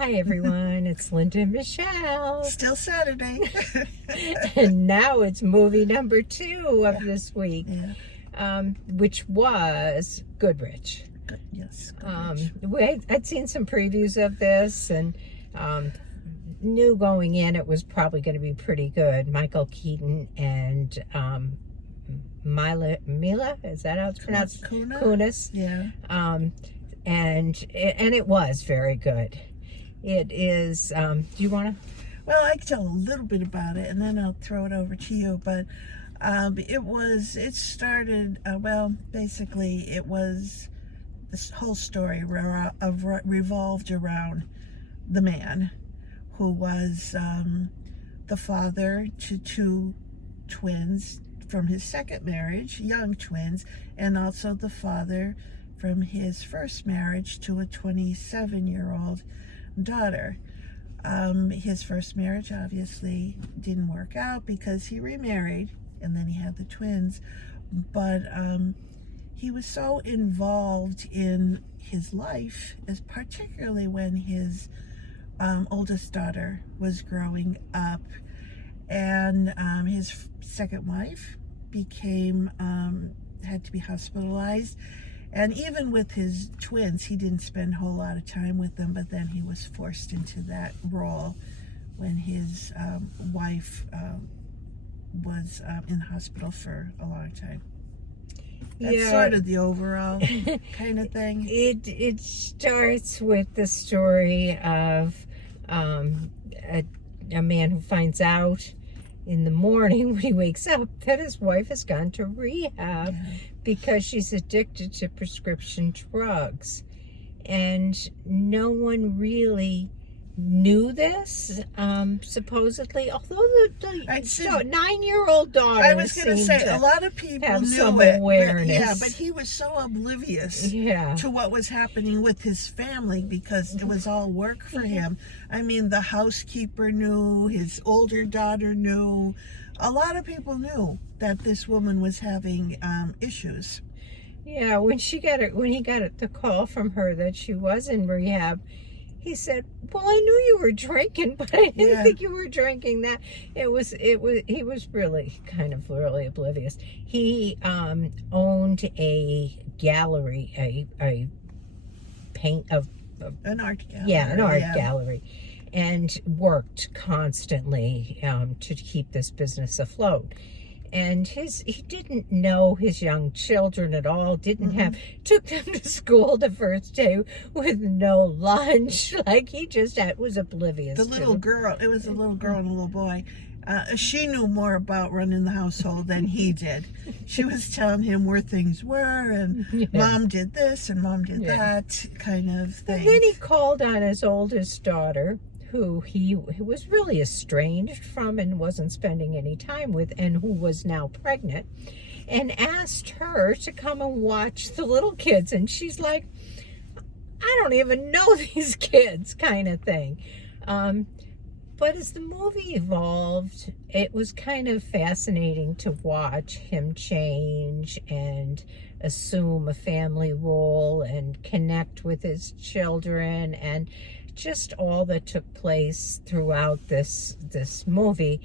Hi everyone, it's Linda and Michelle. Still Saturday. And now it's movie number 2 of this week, which was Goodrich. Yes. Goodrich. I'd seen some previews of this and knew going in it was probably going to be pretty good. Michael Keaton and Mila, is that how it's pronounced? Kunis. Yeah. And it was very good. It is, do you want to? Well, I can tell a little bit about it, and then I'll throw it over to you. But basically, it was this whole story revolved around the man who was the father to 2 twins from his second marriage, young twins, and also the father from his first marriage to a 27-year-old daughter. His first marriage obviously didn't work out because he remarried and then he had the twins, but he was so involved in his life, as particularly when his oldest daughter was growing up, and his second wife had to be hospitalized. And even with his twins, he didn't spend a whole lot of time with them, but then he was forced into that role when his wife was in the hospital for a long time. That's sort of the overall kind of thing. It starts with the story of a man who finds out in the morning when he wakes up that his wife has gone to rehab because she's addicted to prescription drugs. And no one really knew this, supposedly, although the 9-year-old daughter, I was going to say, a lot of people have knew some it, awareness. but he was so oblivious to what was happening with his family because it was all work for him. I mean, the housekeeper knew, his older daughter knew, a lot of people knew that this woman was having issues. Yeah, when he got the call from her that she was in rehab, he said, "Well, I knew you were drinking, but I didn't think you were drinking that." He was really really oblivious. He owned a gallery, An art gallery. Yeah, an art gallery, and worked constantly to keep this business afloat. And he didn't know his young children at all, took them to school the first day with no lunch. Like, he just was oblivious. The little girl, it was a little girl and a little boy. She knew more about running the household than he did. She was telling him where things were, and mom did this and mom did that kind of thing. And then he called on his oldest daughter, who he was really estranged from and wasn't spending any time with, and who was now pregnant, and asked her to come and watch the little kids. And she's like, "I don't even know these kids," kind of thing. But as the movie evolved, it was kind of fascinating to watch him change and assume a family role and connect with his children, and just all that took place throughout this movie.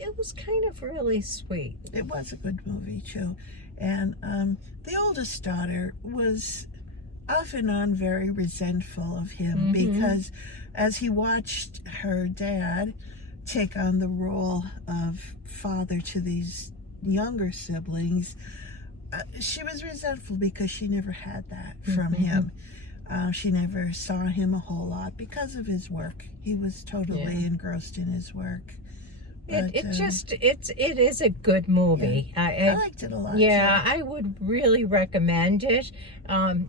It was kind of really sweet. It was a good movie too. And the oldest daughter was off and on very resentful of him because as he watched her dad take on the role of father to these younger siblings, she was resentful because she never had that from him. She never saw him a whole lot because of his work. He was totally engrossed in his work. But, it is a good movie. I liked it a lot. Yeah, I would really recommend it.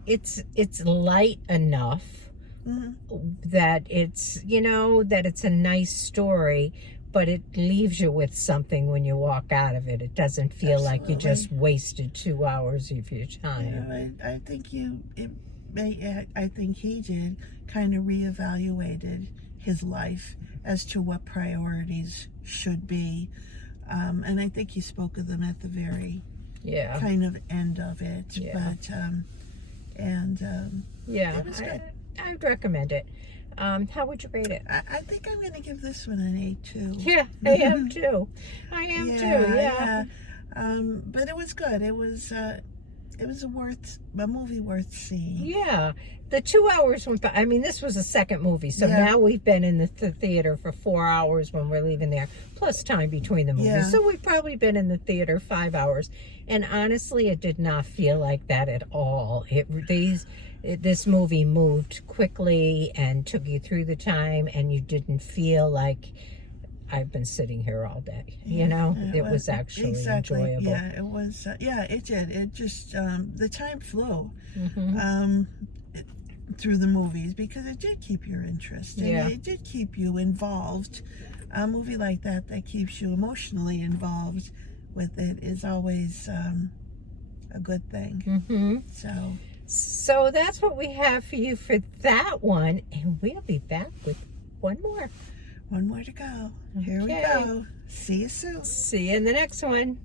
It's light enough that it's a nice story, but it leaves you with something when you walk out of it. It doesn't feel like you just wasted 2 hours of your time. I think I think he did kind of reevaluated his life as to what priorities should be. And I think he spoke of them at the very kind of end of it. Yeah. But, it was good. I'd recommend it. How would you rate it? I think I'm going to give this one an 8 too. Yeah, I am too. I am too. Yeah. But it was good. It was a movie worth seeing. Yeah. The 2 hours went by. I mean, this was a second movie, so Yeah. now we've been in the theater for 4 hours when we're leaving there, plus time between the movies. Yeah. So we've probably been in the theater 5 hours, and honestly, it did not feel like that at all. This movie moved quickly and took you through the time, and you didn't feel like I've been sitting here all day. You know, it was actually enjoyable. Yeah, it was. Yeah, it did. It just the time flew through the movies because it did keep your interest. And Yeah. it did keep you involved. A movie like that keeps you emotionally involved with it is always a good thing. So that's what we have for you for that one, and we'll be back with one more. One more to go. Here we Okay. go. See you soon. See you in the next one.